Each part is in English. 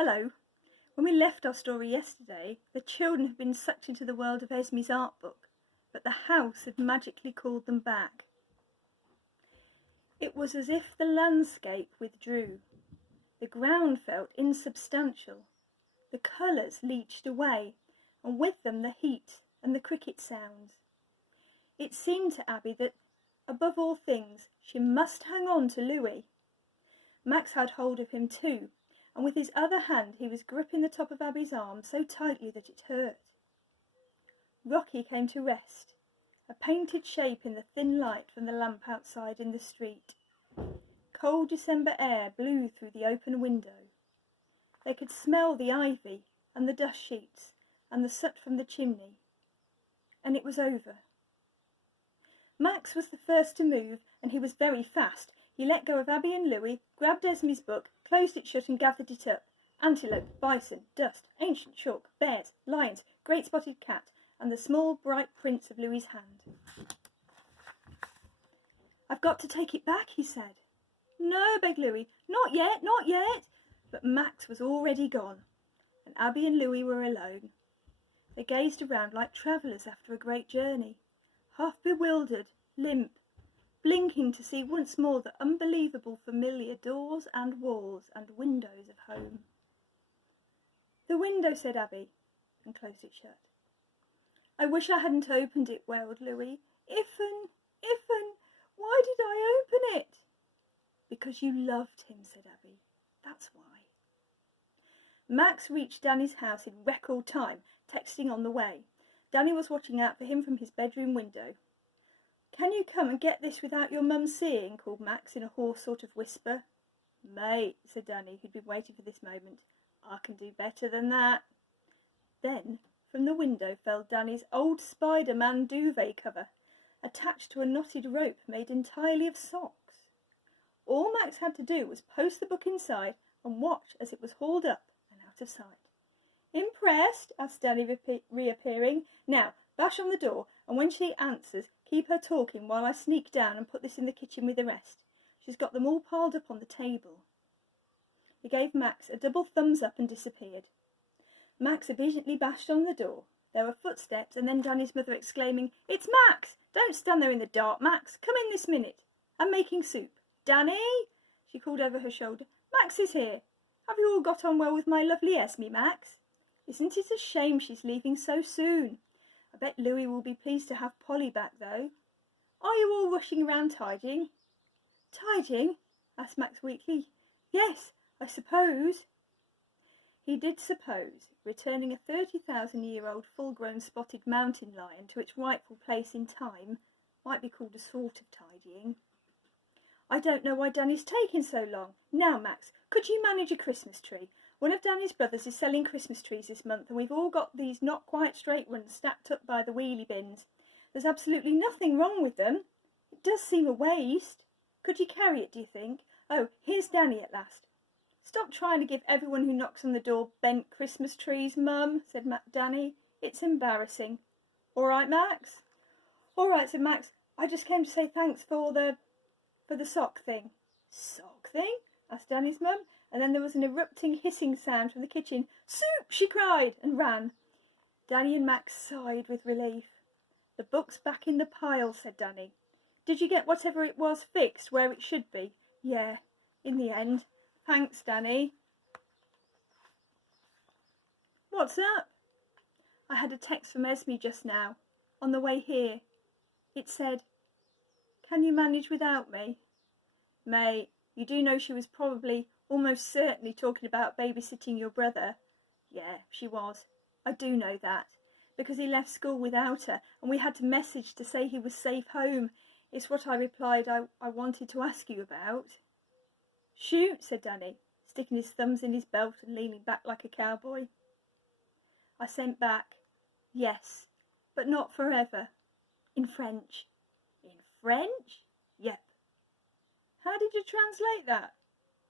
Hello. When we left our story yesterday, the children had been sucked into the world of Esme's art book, but the house had magically called them back. It was as if the landscape withdrew. The ground felt insubstantial. The colours leached away, and with them the heat and the cricket sounds. It seemed to Abby that, above all things, she must hang on to Louis. Max had hold of him too, and with his other hand he was gripping the top of Abby's arm so tightly that it hurt. Rocky came to rest, a painted shape in the thin light from the lamp outside in the street. Cold December air blew through the open window. They could smell the ivy and the dust sheets and the soot from the chimney. And it was over. Max was the first to move, and he was very fast. He let go of Abby and Louis, grabbed Esme's book, closed it shut and gathered it up. Antelope, bison, dust, ancient chalk, bears, lions, great spotted cat, and the small bright prints of Louis's hand. "I've got to take it back," he said. "No," begged Louis. "Not yet, not yet." But Max was already gone, and Abby and Louis were alone. They gazed around like travellers after a great journey, half bewildered, limp, blinking to see once more the unbelievable familiar doors and walls and windows of home. "The window," said Abby, and closed it shut. "I wish I hadn't opened it," wailed Louis. If'n, why did I open it?" "Because you loved him," said Abby. "That's why." Max reached Danny's house in record time, texting on the way. Danny was watching out for him from his bedroom window. "Can you come and get this without your mum seeing?" called Max in a hoarse sort of whisper. "Mate," said Danny, who'd been waiting for this moment, "I can do better than that." Then from the window fell Danny's old Spider-Man duvet cover, attached to a knotted rope made entirely of socks. All Max had to do was post the book inside and watch as it was hauled up and out of sight. "Impressed?" asked Danny, reappearing. "Now, bash on the door, and when she answers, keep her talking while I sneak down and put this in the kitchen with the rest. She's got them all piled up on the table." He gave Max a double thumbs up and disappeared. Max obediently bashed on the door. There were footsteps, and then Danny's mother exclaiming, "It's Max! Don't stand there in the dark, Max! Come in this minute! I'm making soup. Danny!" she called over her shoulder. "Max is here. Have you all got on well with my lovely Esme, Max? Isn't it a shame she's leaving so soon? I bet Louis will be pleased to have Polly back, though. Are you all rushing around tidying?" "Tidying?" asked Max weakly. "Yes, I suppose." He did suppose. Returning a 30,000-year-old full-grown spotted mountain lion to its rightful place in time might be called a sort of tidying. "I don't know why Danny's taking so long. Now, Max, could you manage a Christmas tree? One of Danny's brothers is selling Christmas trees this month, and we've all got these not quite straight ones stacked up by the wheelie bins. There's absolutely nothing wrong with them. It does seem a waste. Could you carry it, do you think? Oh, here's Danny at last." "Stop trying to give everyone who knocks on the door bent Christmas trees, Mum," said Danny. "It's embarrassing." "All right, Max?" "All right," said Max. "I just came to say thanks for the sock thing." "Sock thing?" asked Danny's mum, and then there was an erupting hissing sound from the kitchen. "Soup!" she cried, and ran. Danny and Max sighed with relief. "The book's back in the pile," said Danny. "Did you get whatever it was fixed where it should be?" "Yeah, in the end. Thanks, Danny." "What's up?" "I had a text from Esme just now, on the way here. It said, 'Can you manage without me?' Mate, you do know she was probably, almost certainly, talking about babysitting your brother." "Yeah, she was. I do know that, because he left school without her, and we had to message to say he was safe home. It's what I replied I wanted to ask you about." "Shoot," said Danny, sticking his thumbs in his belt and leaning back like a cowboy. "I sent back, 'Yes, but not forever,' in French." "In French?" "Yep." "How did you translate that?"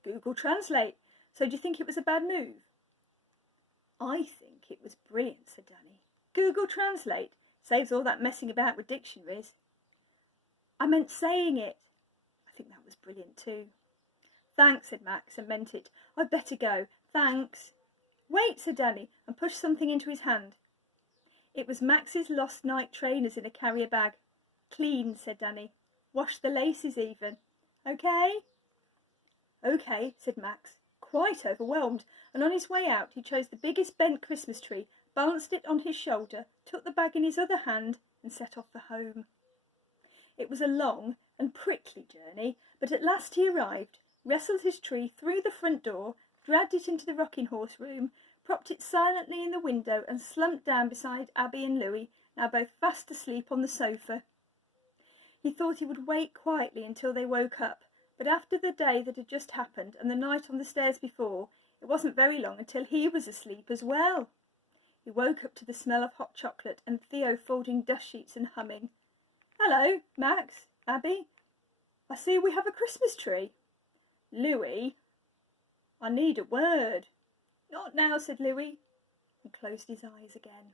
"Google Translate. So do you think it was a bad move?" "I think it was brilliant," said Danny. "Google Translate saves all that messing about with dictionaries." "I meant saying it." "I think that was brilliant too." "Thanks," said Max, and meant it. "I'd better go. Thanks." Wait, said Danny, and pushed something into his hand. It was Max's lost night trainers in a carrier bag. Clean, said Danny. Wash the laces even. Okay? Okay, said Max, quite overwhelmed, and on his way out he chose the biggest bent Christmas tree, balanced it on his shoulder, took the bag in his other hand, and set off for home. It was a long and prickly journey, but at last he arrived, wrestled his tree through the front door, dragged it into the rocking horse room, propped it silently in the window, and slumped down beside Abby and Louis, now both fast asleep on the sofa. He thought he would wait quietly until they woke up, but after the day that had just happened and the night on the stairs before, it wasn't very long until he was asleep as well. He woke up to the smell of hot chocolate and Theo folding dust sheets and humming. Hello, Max, Abby. I see we have a Christmas tree. Louis, I need a word. Not now, said Louis, and closed his eyes again.